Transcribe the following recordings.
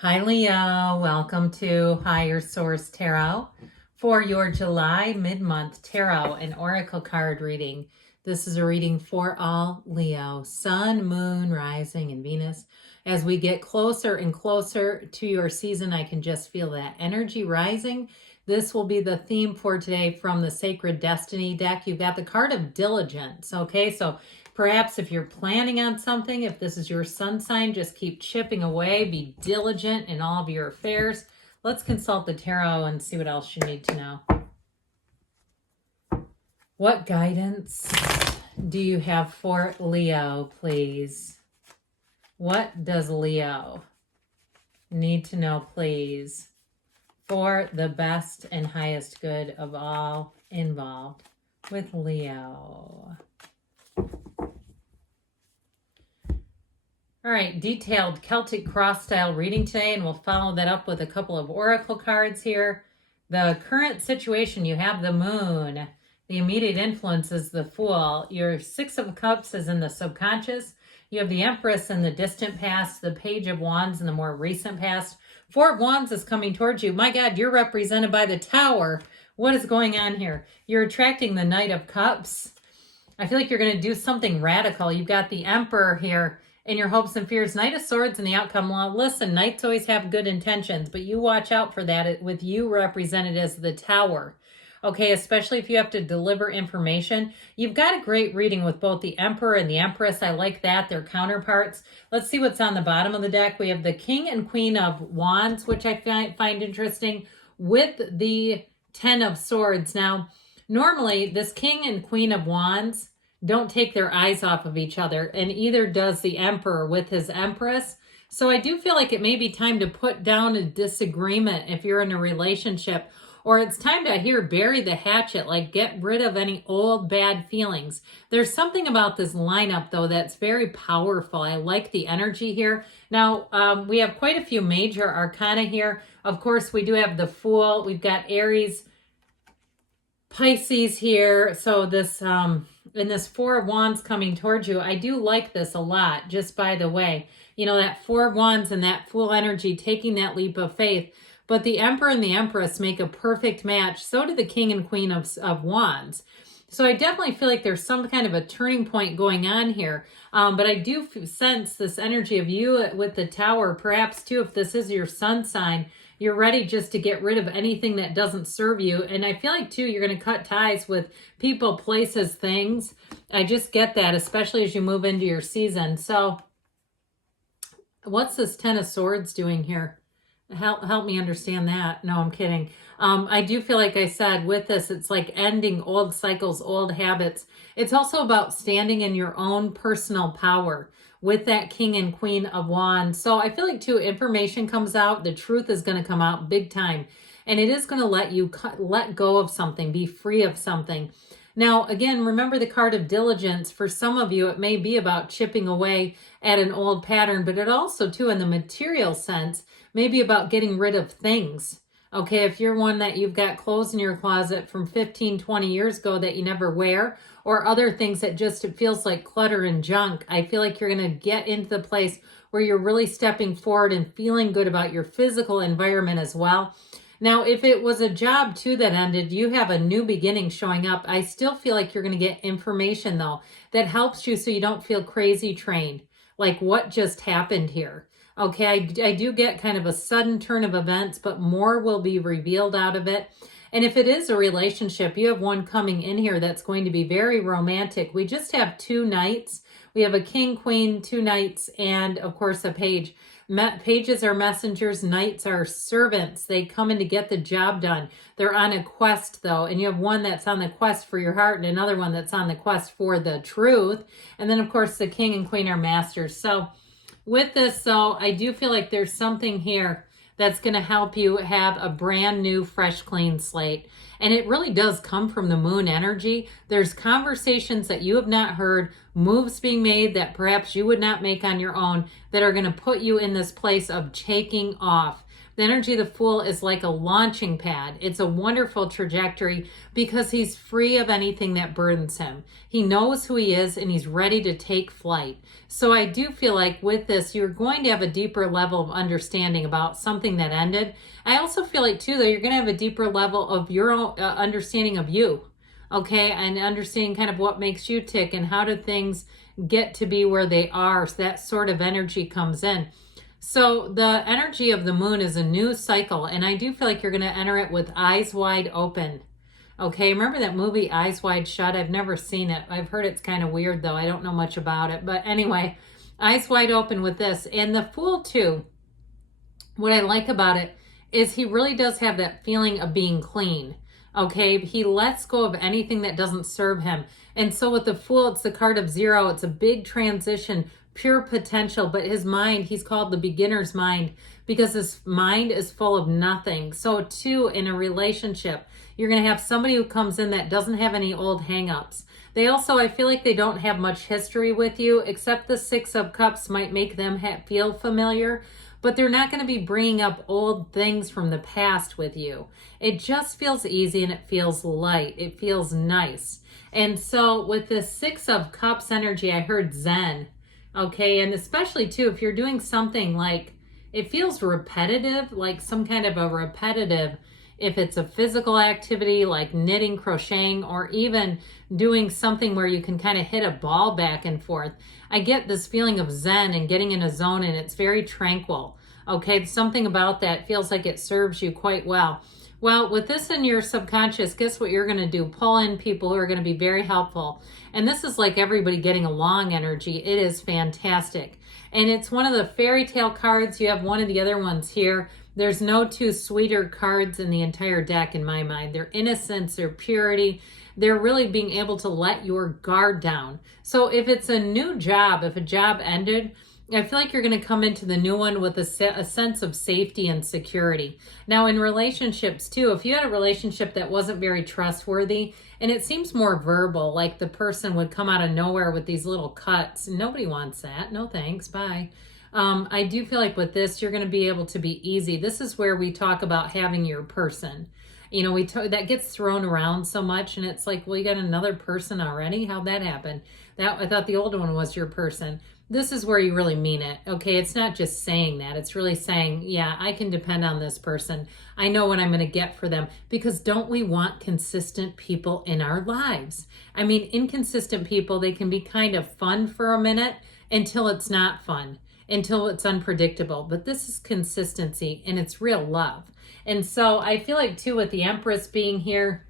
Hi Leo, welcome to Higher Source Tarot for your July mid-month tarot and oracle card reading. This is a reading for all Leo, Sun, Moon, Rising, and Venus. As we get closer and closer to your season, I can just feel that energy rising. This will be the theme for today from the Sacred Destiny deck. You've got the card of diligence, okay? So perhaps if you're planning on something, if this is your sun sign, just keep chipping away. Be diligent in all of your affairs. Let's consult the tarot and see what else you need to know. What guidance do you have for Leo, please? What does Leo need to know, please, for the best and highest good of all involved with Leo? All right, detailed Celtic cross-style reading today, and we'll follow that up with a couple of oracle cards here. The current situation, you have the moon. The immediate influence is the Fool. Your Six of Cups is in the subconscious. You have the Empress in the distant past, the Page of Wands in the more recent past. Four of Wands is coming towards you. My God, you're represented by the Tower. What is going on here? You're attracting the Knight of Cups. I feel like you're going to do something radical. You've got the Emperor here. In your hopes and fears, Knight of Swords and the outcome. Well, listen, knights always have good intentions, but you watch out for that with you represented as the Tower. Okay, especially if you have to deliver information. You've got a great reading with both the Emperor and the Empress. I like that. They're counterparts. Let's see what's on the bottom of the deck. We have the King and Queen of Wands, which I find interesting, with the Ten of Swords. Now, normally, this King and Queen of Wands don't take their eyes off of each other, and either does the Emperor with his Empress. So I do feel like it may be time to put down a disagreement if you're in a relationship, or it's time to bury the hatchet, like get rid of any old bad feelings. There's something about this lineup, though, that's very powerful. I like the energy here. Now, we have quite a few major arcana here. Of course, we do have the Fool. We've got Aries, Pisces here. So this in this Four of Wands coming towards you, I do like this a lot, just by the way. You know, that Four of Wands and that Fool energy, taking that leap of faith. But the Emperor and the Empress make a perfect match. So do the King and Queen of Wands. So I definitely feel like there's some kind of a turning point going on here. But I do sense this energy of you with the Tower. Perhaps, too, if this is your sun sign, you're ready just to get rid of anything that doesn't serve you. And I feel like, too, you're going to cut ties with people, places, things. I just get that, especially as you move into your season. So what's this Ten of Swords doing here? Help me understand that. No, I'm kidding. I do feel like I said with this, it's like ending old cycles, old habits. It's also about standing in your own personal power with that King and Queen of Wands. So I feel like, too, information comes out. The truth is going to come out big time. And it is going to let you let go of something, be free of something. Now, again, remember the card of diligence. For some of you, it may be about chipping away at an old pattern, but it also, too, in the material sense, may be about getting rid of things. Okay, if you're one that you've got clothes in your closet from 15, 20 years ago that you never wear, or other things that just, it feels like clutter and junk, I feel like you're going to get into the place where you're really stepping forward and feeling good about your physical environment as well. Now, if it was a job, too, that ended, you have a new beginning showing up. I still feel like you're going to get information, though, that helps you so you don't feel crazy trained. Like, what just happened here? Okay, I do get kind of a sudden turn of events, but more will be revealed out of it. And if it is a relationship, you have one coming in here that's going to be very romantic. We just have two knights. We have a king, queen, two knights, and, of course, a page. Pages are messengers, knights are servants. They come in to get the job done. They're on a quest, though, and you have one that's on the quest for your heart and another one that's on the quest for the truth. And then, of course, the king and queen are masters. So with this, though, I do feel like there's something here that's going to help you have a brand new, fresh, clean slate. And it really does come from the moon energy. There's conversations that you have not heard, moves being made that perhaps you would not make on your own that are going to put you in this place of taking off. The energy of the Fool is like a launching pad. It's a wonderful trajectory because he's free of anything that burdens him. He knows who he is and he's ready to take flight. So I do feel like with this, you're going to have a deeper level of understanding about something that ended. I also feel like too, that you're going to have a deeper level of your own understanding of you. Okay, and understanding kind of what makes you tick and how do things get to be where they are. So that sort of energy comes in. So the energy of the moon is a new cycle, and I do feel like you're going to enter it with eyes wide open. Okay, remember that movie Eyes Wide Shut? I've never seen it. I've heard it's kind of weird though. I don't know much about it. But anyway, eyes wide open with this. And the Fool too, what I like about it is he really does have that feeling of being clean. Okay, he lets go of anything that doesn't serve him. And so with the Fool, it's the card of 0. It's a big transition, pure potential, but his mind, he's called the beginner's mind because his mind is full of nothing. So too, in a relationship, you're going to have somebody who comes in that doesn't have any old hangups. They also, I feel like they don't have much history with you, except the 6 of Cups might make them feel familiar, but they're not going to be bringing up old things from the past with you. It just feels easy and it feels light. It feels nice. And so with the 6 of Cups energy, I heard Zen. Okay, and especially too, if you're doing something like, it feels repetitive, like some kind of a repetitive, if it's a physical activity like knitting, crocheting, or even doing something where you can kind of hit a ball back and forth. I get this feeling of Zen and getting in a zone, and it's very tranquil. Okay, something about that feels like it serves you quite well. Well, with this in your subconscious, guess what you're going to do? Pull in people who are going to be very helpful. And this is like everybody getting along energy. It is fantastic. And it's one of the fairy tale cards. You have one of the other ones here. There's no 2 sweeter cards in the entire deck in my mind. They're innocence, they're purity. They're really being able to let your guard down. So if it's a new job, if a job ended, I feel like you're going to come into the new one with a sense of safety and security. Now in relationships too, if you had a relationship that wasn't very trustworthy, and it seems more verbal, like the person would come out of nowhere with these little cuts. Nobody wants that. No thanks. Bye. I do feel like with this, you're going to be able to be easy. This is where we talk about having your person. You know, that gets thrown around so much, and it's like, well, you got another person already? How'd that happen? I thought the old one was your person. This is where you really mean it. Okay, it's not just saying that. It's really saying, yeah, I can depend on this person. I know what I'm going to get for them. Because don't we want consistent people in our lives? I mean, inconsistent people, they can be kind of fun for a minute until it's not fun, until it's unpredictable. But this is consistency, and it's real love. And so I feel like too, with the Empress being here,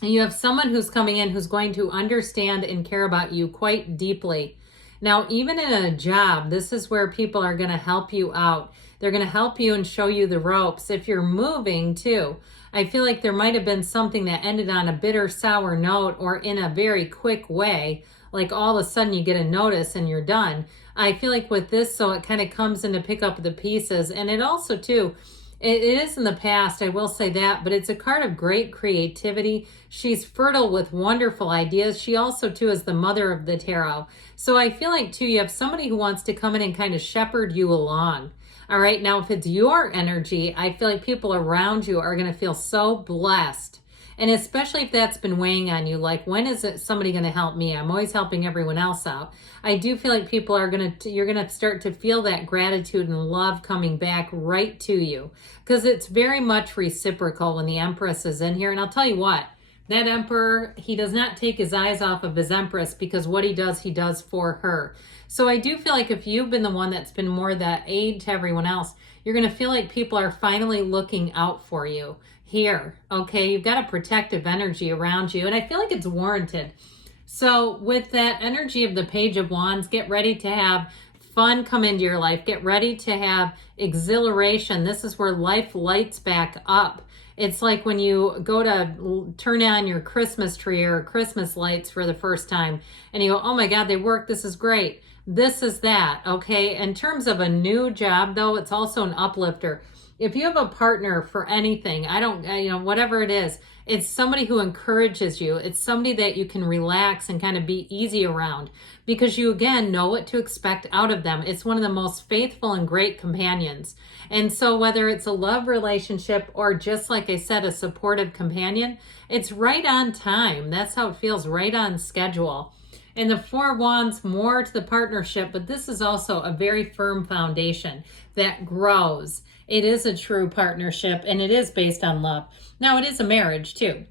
you have someone who's coming in who's going to understand and care about you quite deeply. Now, even in a job, this is where people are going to help you out. They're going to help you and show you the ropes. If you're moving too, I feel like there might have been something that ended on a bitter, sour note or in a very quick way. Like all of a sudden you get a notice and you're done. I feel like with this, so it kind of comes in to pick up the pieces. And it also too, it is in the past, I will say that, but it's a card of great creativity. She's fertile with wonderful ideas. She also, too, is the mother of the tarot. So I feel like, too, you have somebody who wants to come in and kind of shepherd you along. All right, now if it's your energy, I feel like people around you are going to feel so blessed. And especially if that's been weighing on you, like, when is it somebody going to help me? I'm always helping everyone else out. I do feel like people are you're going to start to feel that gratitude and love coming back right to you, because it's very much reciprocal when the Empress is in here. And I'll tell you what, that Emperor, he does not take his eyes off of his Empress, because what he does for her. So I do feel like if you've been the one that's been more that aid to everyone else, you're going to feel like people are finally looking out for you here. Okay, you've got a protective energy around you, and I feel like it's warranted. So with that energy of the Page of Wands, get ready to have fun come into your life. Get ready to have exhilaration. This is where life lights back up. It's like when you go to turn on your Christmas tree or Christmas lights for the first time, and you go, oh my God, they work. This is great. This is that. Okay. In terms of a new job, though, it's also an uplifter. If you have a partner for anything, whatever it is, It's somebody who encourages you. It's somebody that you can relax and kind of be easy around because you, again, know what to expect out of them. It's one of the most faithful and great companions. And so whether it's a love relationship or just like I said, a supportive companion, it's right on time. That's how it feels, right on schedule. And the Four Wands, more to the partnership, but this is also a very firm foundation that grows. It is a true partnership and it is based on love. Now, it is a marriage too.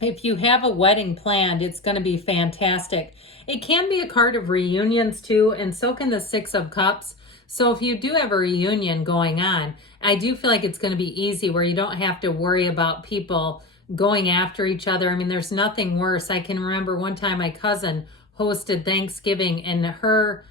If you have a wedding planned, it's going to be fantastic. It can be a card of reunions too, and so can the Six of Cups. So if you do have a reunion going on, I do feel like it's going to be easy where you don't have to worry about people going after each other. I mean, there's nothing worse. I can remember one time my cousin hosted Thanksgiving and her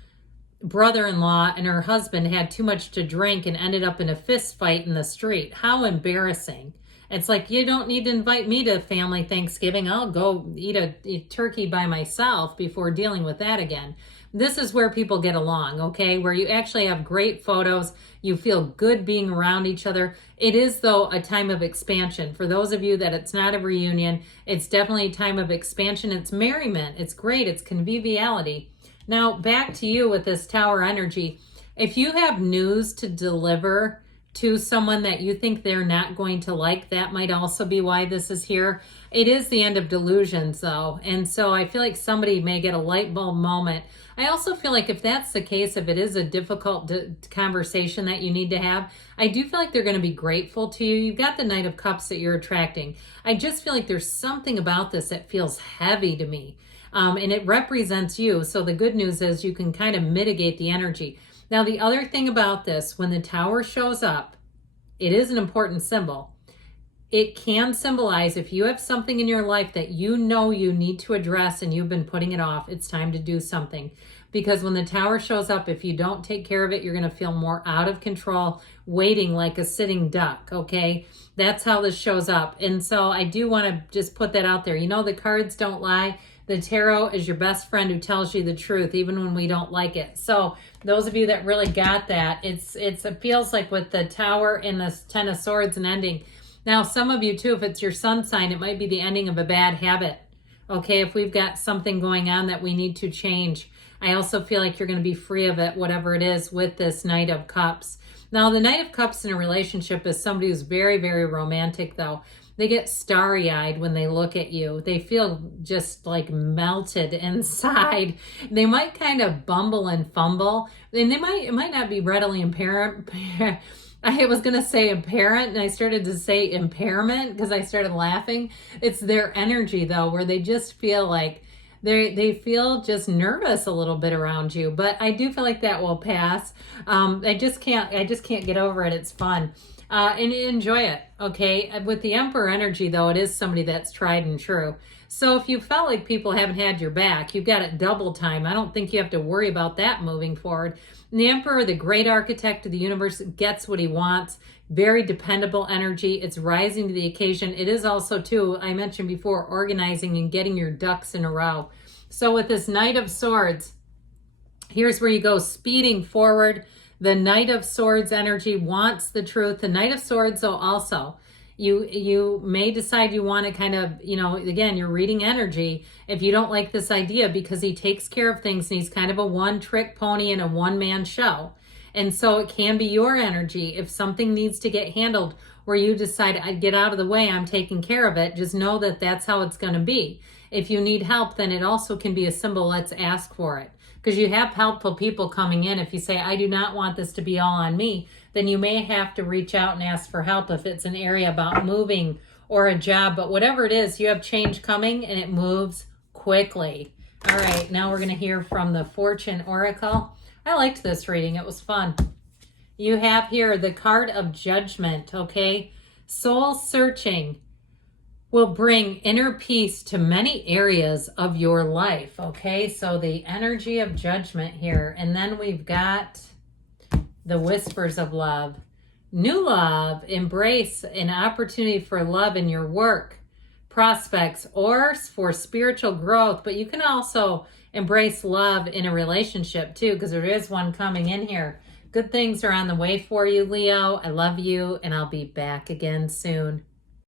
brother-in-law and her husband had too much to drink and ended up in a fist fight in the street. How embarrassing. It's like, you don't need to invite me to family Thanksgiving. I'll go eat a turkey by myself before dealing with that again. This is where people get along, okay? Where you actually have great photos. You feel good being around each other. It is, though, a time of expansion. For those of you that it's not a reunion, it's definitely a time of expansion. It's merriment. It's great. It's conviviality. Now, back to you with this Tower energy. If you have news to deliver to someone that you think they're not going to like, that might also be why this is here. It is the end of delusions, though. And so I feel like somebody may get a light bulb moment. I also feel like if that's the case, if it is a difficult conversation that you need to have, I do feel like they're going to be grateful to you. You've got the Knight of Cups that you're attracting. I just feel like there's something about this that feels heavy to me. And it represents you. So the good news is you can kind of mitigate the energy. Now, the other thing about this, when the Tower shows up, it is an important symbol. It can symbolize if you have something in your life that you know you need to address and you've been putting it off, it's time to do something. Because when the Tower shows up, if you don't take care of it, you're going to feel more out of control, waiting like a sitting duck, okay? That's how this shows up. And so I do want to just put that out there. You know, the cards don't lie. The tarot is your best friend who tells you the truth, even when we don't like it. So those of you that really got that, it feels like with the Tower and the Ten of Swords and ending. Now, some of you too, if it's your sun sign, it might be the ending of a bad habit. Okay, if we've got something going on that we need to change. I also feel like you're going to be free of it, whatever it is, with this Knight of Cups. Now, the Knight of Cups in a relationship is somebody who's very, very romantic, though. They get starry-eyed when they look at you. They feel just like melted inside. They might kind of bumble and fumble. And it might not be readily apparent. I was going to say apparent, and I started to say impairment because I started laughing. It's their energy, though, where they just feel like they feel just nervous a little bit around you. But I do feel like that will pass. I just can't get over it. It's fun. And enjoy it, okay? With the Emperor energy, though, it is somebody that's tried and true. So if you felt like people haven't had your back, you've got it double time. I don't think you have to worry about that moving forward. And the Emperor, the great architect of the universe, gets what he wants. Very dependable energy. It's rising to the occasion. It is also, too, I mentioned before, organizing and getting your ducks in a row. So with this Knight of Swords, here's where you go speeding forward. The Knight of Swords energy wants the truth. The Knight of Swords, though, also, you may decide you want to kind of, again, you're reading energy if you don't like this idea because he takes care of things and he's kind of a one-trick pony and a one-man show. And so it can be your energy. If something needs to get handled where you decide, I get out of the way, I'm taking care of it, just know that that's how it's going to be. If you need help, then it also can be a symbol, let's ask for it. Because you have helpful people coming in. If you say, I do not want this to be all on me, then you may have to reach out and ask for help if it's an area about moving or a job. But whatever it is, you have change coming and it moves quickly. All right, now we're going to hear from the Fortune Oracle. I liked this reading. It was fun. You have here the card of Judgment, okay? Soul searching will bring inner peace to many areas of your life, okay? So the energy of Judgment here. And then we've got the Whispers of Love. New love, embrace an opportunity for love in your work, prospects, or for spiritual growth. But you can also embrace love in a relationship too, because there is one coming in here. Good things are on the way for you, Leo. I love you, and I'll be back again soon.